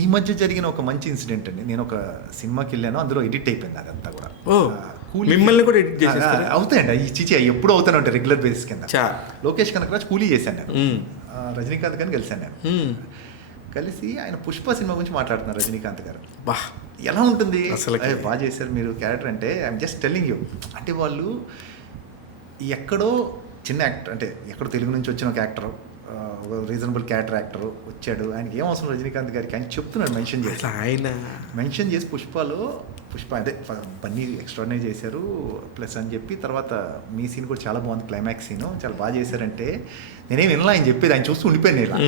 ఈ మధ్య జరిగిన ఒక మంచి ఇన్సిడెంట్ అండి. నేను ఒక సినిమాకి వెళ్ళాను, అందులో ఎడిట్ అయిపోయింది అదంతా కూడా. మిమ్మల్ని కూడా ఎడిట్ చేసేస్తారు? అవుతాయండి, ఈ చిచి ఎప్పుడు అవుతాను ఉంటాయి రెగ్యులర్ బేసిస్ కింద. లోకేష్ కనకరాజ్ కూలీ చేశాను నేను, రజనీకాంత్ గారిని కలిశాను నేను. కలిసి ఆయన పుష్ప సినిమా గురించి మాట్లాడుతున్నారు రజనీకాంత్ గారు. బా ఎలా ఉంటుంది అసలు, బాగా చేశారు మీరు క్యారెక్టర్ అంటే. ఐఎమ్ జస్ట్ టెల్లింగ్ యూ, అంటే వాళ్ళు ఎక్కడో చిన్న యాక్టర్, అంటే ఎక్కడో తెలుగు నుంచి వచ్చిన ఒక యాక్టర్, రీజనబుల్ క్యారెక్టర్ యాక్టర్ వచ్చాడు, ఆయనకి ఏం అవసరం రజనీకాంత్ గారికి, ఆయన చెప్తున్నాడు మెన్షన్ చేసి పుష్ప అదే పన్నీ ఎక్స్ట్రాడినరీ చేశారు ప్లస్ అని చెప్పి, తర్వాత మీ సీన్ కూడా చాలా బాగుంది, క్లైమాక్స్ సీను చాలా బాగా చేశారంటే నేనేం వినలా ఆయన చెప్పేది, ఆయన చూస్తూ ఉండిపోయాను ఇలా.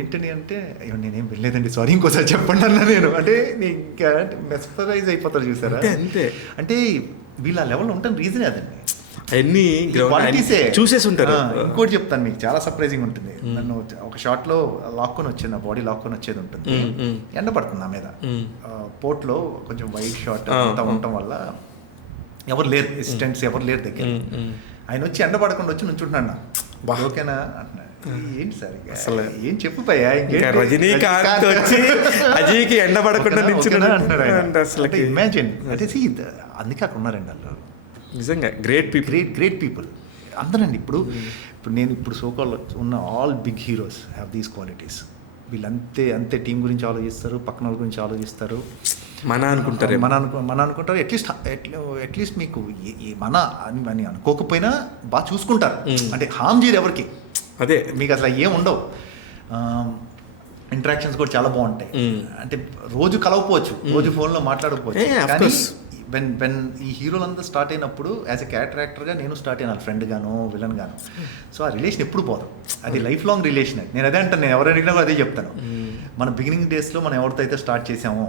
ఏంటని అంటే నేనేం వినలేదండి, సారీ ఇంకోసారి చెప్పండి అన్నా నేను. అంటే ఇంకా మెస్పరైజ్ అయిపోతారు చూసారా. అంటే వీళ్ళ లెవెల్లో ఉంటాను రీజనే అదండి, అన్ని చూసేసి ఉంటారు. ఇంకోటి చెప్తాను మీకు, చాలా సర్ప్రైజింగ్ ఉంటుంది. నన్ను ఒక షాట్ లో లాక్కొని వచ్చేది, నా బాడీ లాక్కొని వచ్చేది ఉంటుంది, ఎండ పడుతుంది నా మీద. పోర్ట్ లో కొంచెం వైడ్ షాట్ అంతా ఉండటం వల్ల ఎవరు లేరు, అసిస్టెంట్స్ ఎవరు లేరు దగ్గర. ఆయన వచ్చి ఎండ పడకుండా వచ్చి నుంచుంటున్నాడు, ఓకేనా అంటున్నాడు. ఏంటి సార్ అసలు ఏం చెప్పు పయ్యా, రజనీకాంత్ వచ్చి అజయ్కి ఎండ పడకుండా అసలు ఇమాజిన్. అంటే అందుకే అక్కడ ఉన్నారండి వాళ్ళు, నిజంగా గ్రేట్ పీపుల్ అందరండి. ఇప్పుడు నేను సోకాల్ ఉన్న all big heroes have these qualities. వీళ్ళు అంతే టీం గురించి ఆలోచిస్తారు, పక్కన వాళ్ళ గురించి ఆలోచిస్తారు, మన అనుకుంటారు. అట్లీస్ట్ మీకు మన అని అనుకోకపోయినా బాగా చూసుకుంటారు, అంటే హామ్ చేయరు ఎవరికి. అదే మీకు అసలు ఏం ఉండవు, ఇంటరాక్షన్స్ కూడా చాలా బాగుంటాయి. అంటే రోజు కలవకపోవచ్చు, రోజు ఫోన్లో మాట్లాడకపోవచ్చు, కానీ వెన్ ఈ హీరోలంతా స్టార్ట్ అయినప్పుడు యాజ్ ఎ క్యారెక్టర్ యాక్టర్గా నేను స్టార్ట్ అయినా, ఫ్రెండ్ గాను విలన్ గాను. సో ఆ రిలేషన్ ఎప్పుడు పోదు, అది లైఫ్ లాంగ్ రిలేషన్. నేను అదే అంటాను, నేను ఎవరు అడిగినా కూడా అదే చెప్తాను. మన బిగినింగ్ డేస్లో మనం ఎవరితో అయితే స్టార్ట్ చేసామో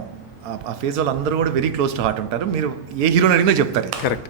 ఆ ఫేజ్ వాళ్ళు అందరూ కూడా వెరీ క్లోజ్ టు హార్ట్ ఉంటారు. మీరు ఏ హీరోని అడిగినా చెప్తారు. కరెక్ట్.